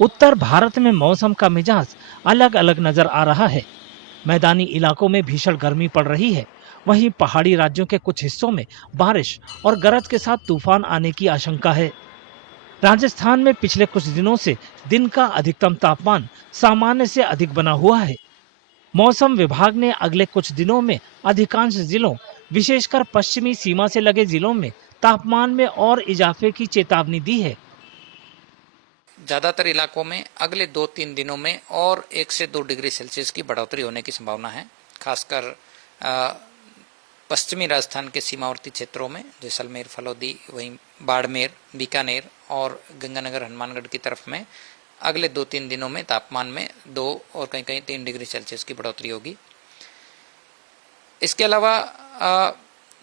उत्तर भारत में मौसम का मिजाज अलग अलग नजर आ रहा है। मैदानी इलाकों में भीषण गर्मी पड़ रही है, वहीं पहाड़ी राज्यों के कुछ हिस्सों में बारिश और गरज के साथ तूफान आने की आशंका है। राजस्थान में पिछले कुछ दिनों से दिन का अधिकतम तापमान सामान्य से अधिक बना हुआ है। मौसम विभाग ने अगले कुछ दिनों में अधिकांश जिलों, विशेषकर पश्चिमी सीमा से लगे जिलों में तापमान में और इजाफे की चेतावनी दी है। ज़्यादातर इलाकों में अगले 2-3 दिनों में और 1 से 2 डिग्री सेल्सियस की बढ़ोतरी होने की संभावना है। खासकर पश्चिमी राजस्थान के सीमावर्ती क्षेत्रों में जैसलमेर, फलोदी, वहीं बाड़मेर, बीकानेर और गंगानगर, हनुमानगढ़ की तरफ में अगले 2-3 दिनों में तापमान में 2 और कहीं कहीं 3 डिग्री सेल्सियस की बढ़ोतरी होगी। इसके अलावा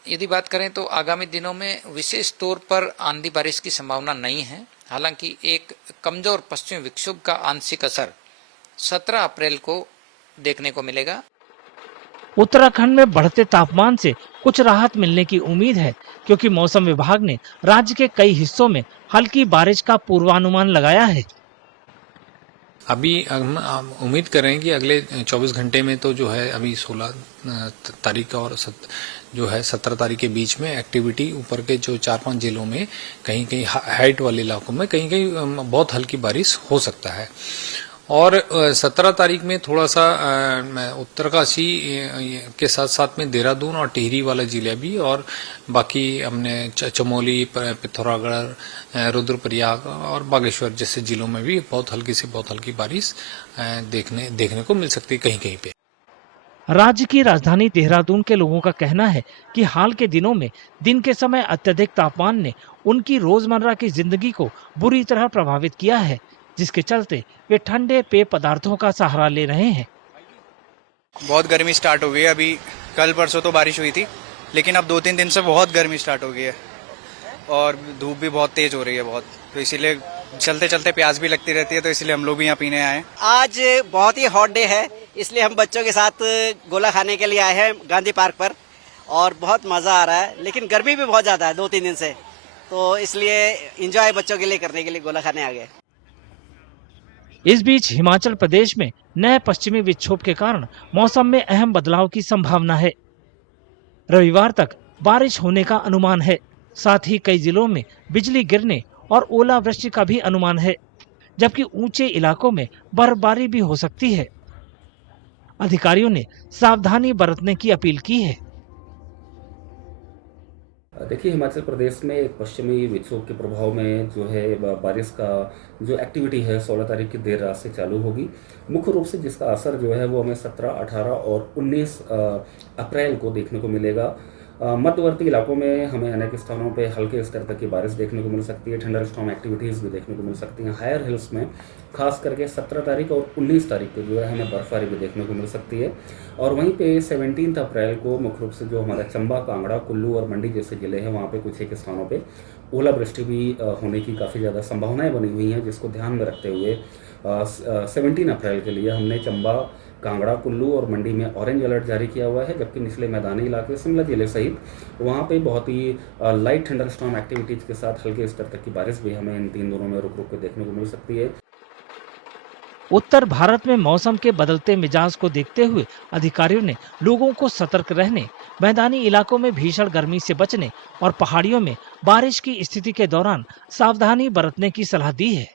यदि बात करें तो आगामी दिनों में विशेष तौर पर आंधी बारिश की संभावना नहीं है। हालांकि एक कमजोर पश्चिमी विक्षोभ का आंशिक असर 17 अप्रैल को देखने को मिलेगा। उत्तराखंड में बढ़ते तापमान से कुछ राहत मिलने की उम्मीद है, क्योंकि मौसम विभाग ने राज्य के कई हिस्सों में हल्की बारिश का पूर्वानुमान लगाया है। अभी हम उम्मीद कर रहे हैं कि अगले 24 घंटे में तो जो है अभी 16 तारीख और जो है 17 तारीख के बीच में एक्टिविटी ऊपर के जो 4-5 जिलों में कहीं कहीं हाइट वाले इलाकों में कहीं कहीं बहुत हल्की बारिश हो सकता है। और 17 तारीख में थोड़ा सा उत्तरकाशी के साथ साथ में देहरादून और टिहरी वाला जिला भी, और बाकी हमने चमोली, पिथौरागढ़, रुद्रप्रयाग और बागेश्वर जैसे जिलों में भी बहुत हल्की से बहुत हल्की बारिश देखने को मिल सकती है कहीं कहीं पे। राज्य की राजधानी देहरादून के लोगों का कहना है कि हाल के दिनों में दिन के समय अत्यधिक तापमान ने उनकी रोजमर्रा की जिंदगी को बुरी तरह प्रभावित किया है, जिसके चलते वे ठंडे पेय पदार्थों का सहारा ले रहे हैं। बहुत गर्मी स्टार्ट हो गई है। अभी कल परसों तो बारिश हुई थी, लेकिन अब 2-3 दिन से बहुत गर्मी स्टार्ट हो गई है और धूप भी बहुत तेज हो रही है बहुत, तो इसीलिए चलते चलते प्यास भी लगती रहती है, तो इसलिए हम लोग भी यहाँ पीने आए हैं। आज बहुत ही हॉट डे है, इसलिए हम बच्चों के साथ गोला खाने के लिए आए हैं गांधी पार्क पर, और बहुत मजा आ रहा है। लेकिन गर्मी भी बहुत ज्यादा है 2-3 दिन से, तो इसलिए एंजॉय बच्चों के लिए करने के लिए गोला खाने आ गए। इस बीच हिमाचल प्रदेश में नए पश्चिमी विक्षोभ के कारण मौसम में अहम बदलाव की संभावना है। रविवार तक बारिश होने का अनुमान है। साथ ही कई जिलों में बिजली गिरने और ओलावृष्टि का भी अनुमान है, जबकि ऊंचे इलाकों में बर्फबारी भी हो सकती है। अधिकारियों ने सावधानी बरतने की अपील की है। देखिए, हिमाचल प्रदेश में एक पश्चिमी विक्षोभ के प्रभाव में जो है बारिश का जो एक्टिविटी है 16 तारीख की देर रात से चालू होगी। मुख्य रूप से जिसका असर जो है वो हमें 17, 18 और 19 अप्रैल को देखने को मिलेगा। मध्यवर्ती इलाकों में हमें अनेक स्थानों पे हल्के स्तर तक की बारिश देखने को मिल सकती है। थंडर स्टॉर्म एक्टिविटीज़ भी देखने को मिल सकती हैं। हायर हिल्स में खास करके 17 तारीख और 19 तारीख को जो है हमें बर्फबारी भी देखने को मिल सकती है। और वहीं पे 17 अप्रैल को मुख्य रूप से जो हमारा चंबा, कांगड़ा, कुल्लू और मंडी जैसे ज़िले हैं वहाँ पे कुछ एक स्थानों पे ओलावृष्टि भी होने की काफ़ी ज़्यादा संभावनाएं बनी हुई हैं, जिसको ध्यान में रखते हुए 17 अप्रैल के लिए हमने चंबा, कांगड़ा, कुल्लू और मंडी में ऑरेंज अलर्ट जारी किया हुआ है। जबकि निचले मैदानी इलाके शिमला जिले सहित वहाँ पे बहुत ही लाइट थंडर स्टॉर्म एक्टिविटीज़ के साथ हल्के स्तर तक की बारिश भी हमें इन 3 दिनों में रुक रुक के देखने को मिल सकती है। उत्तर भारत में मौसम के बदलते मिजाज को देखते हुए अधिकारियों ने लोगों को सतर्क रहने, मैदानी इलाकों में भीषण गर्मी से बचने और पहाड़ियों में बारिश की स्थिति के दौरान सावधानी बरतने की सलाह दी है।